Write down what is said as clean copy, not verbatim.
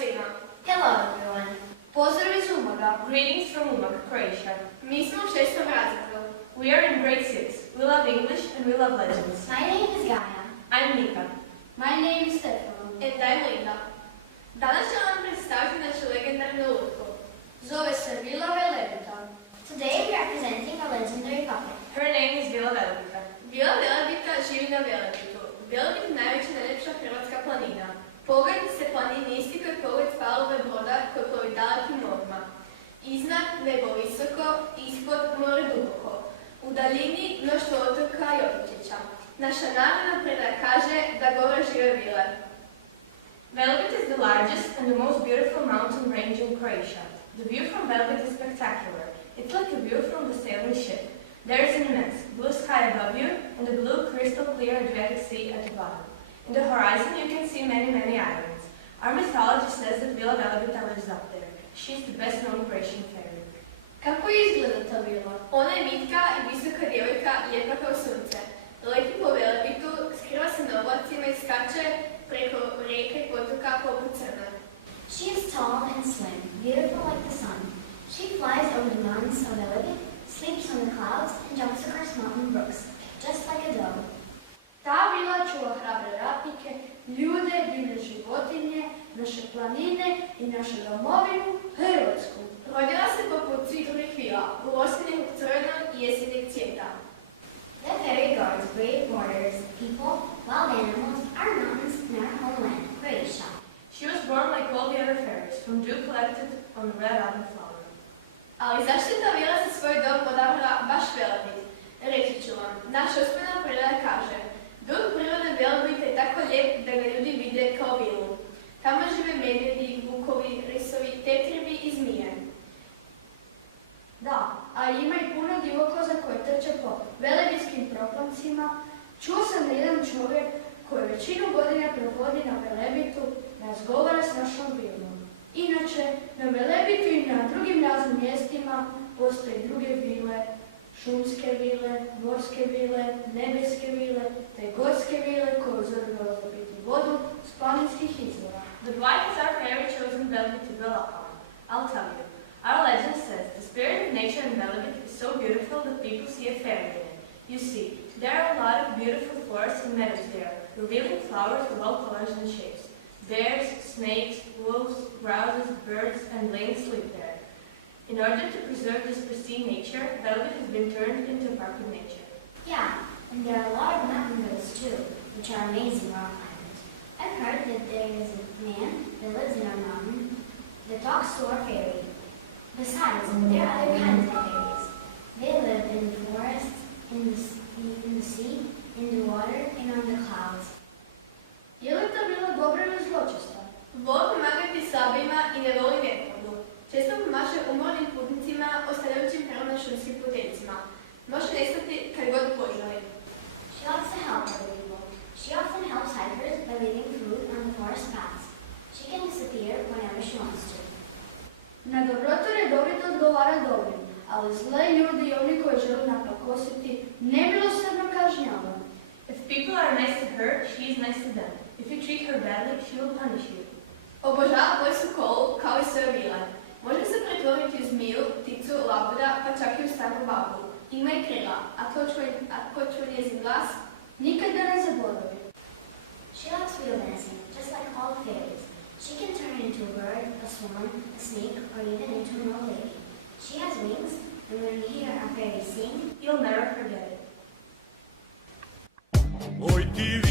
svima. Hello everyone. Pozdrav iz Umaga. Greetings from Umag, Croatia. Mi smo u 6. razredu. We are in grade 6. We love English and we love legends. My name is Gaia. I'm Nika. My name is Stefan. And I'm Linda. Danas ću vam predstaviti našu legendarnu lutku. Zove se Vila Velebita. Today we are presenting a legendary couple. Her name is Vila Velebita. Vila Velebita živi na Velebitu. Velebit je najveća najljepša hrvatska planina. Pogled se planini isti kao pogled Spalove broda koji plovi dalekim morima. Iznad nebo visoko, ispod more duboko. U daljini mnoštvo otoka i otočića. Naša narodna predaja kaže da gore žive vile. Velebit is the largest and the most beautiful mountain range in Croatia. The view from Velebit is spectacular. It's like a view from the sailing ship. There is an immense blue sky above you and the blue crystal clear Adriatic Sea at the bottom. In the horizon you can see many islands. Our mythology says that Vila Velebita lives up there. She is the best known Croatian fairy. Kako izgleda ta vila? Ona je mitka i visoka djevojka, lijepa kao sunce. Leti po Velebitu, skriva se na oblacima i skače preko rijeke i potoka poput crne. She is tall and slim, beautiful like the sun. She flies over the mountains of Velebit, sleeps on the clouds, and jumps across mountain brooks, just like a dove. Ta vila čuva hrabre ratnike, ljude, divne životinje, naše planine i našu domovinu Hrvatsku. Rodila se poput svih drugih vila, u osinjenog crvenog i jesenjeg cvijeta. The fairy guards brave warriors, people, wild animals, our mountains, and our homeland, Croatia. She was born like all the other fairies, from dew collected on the red autumn flower. Ali zašto je ta vila za svoj dom odabrala baš Velebit? Reći ću vam, naša uspjena predaja kaže: duh prirode Velebita je tako lijep da ga ljudi vide kao vilu. Tamo žive medvjedi, vukovi, risovi, tetribi i zmije. Da, a ima i puno divokoza koje trče po velebitskim proklancima. Čuo sam da jedan čovjek koji većinu godina provodi na Velebitu razgovara s našom vilom. Inače, na Velebitu i na drugim raznim mjestima postoje druge vile, šumske vile, morske vile, nebeske vile, te gorske vile koje uzoru dolaze piti vodu s planinskih izvora. But why has our fairy chosen Velebit to dwell upon? I'll tell you. Our legend says the spirit of nature in Velebit is so beautiful that people see a fairy in it. You see, there are a lot of beautiful forests and meadows there, revealing flowers of all colors and shapes. Bears, snakes, wolves, grouses, birds, and lynx live there. In order to preserve this pristine nature, Velebit has been turned into a park of nature. Yeah, and there are a lot of mountain goats too, which are amazing rock climbers. I've heard that there is a man that lives in our mountain that talks to our fairy. Besides, there are other kinds of fairies. They live in the forests, in the sea, in the water, and on the clouds. Je li ta vila dobra ili zločesta? Voli pomagati slabima i ne voli nepravdu. Često pomaže umornim putnicima, ostavljajući pravo na šumskim putevicima. Može nestati kad god poželi. She likes to help other people. She often helps hikers by leaving food on the forest paths. She can disappear whenever she wants to. Na dobrotu redovito odgovara dobrim, ali zle ljudi i oni koji žele napakositi nemilosrdno kažnjava. If people are nice to her, she is nice to them. If you treat her badly, she will punish you. Obožava plesku kolu kao i svoje vile. Može se pretvoriti u zmiju, pticu, labuda, pa čak i u staru babu. Ima i krila, ako čuje njezin glas, Nikad ga ne zaboravi. She likes wheel dancing, just like all fairies. She can turn into a bird, a swan, a snake, or even into an old lady. She has wings, and when you hear our fairies sing, You'll never forget it. Oj ti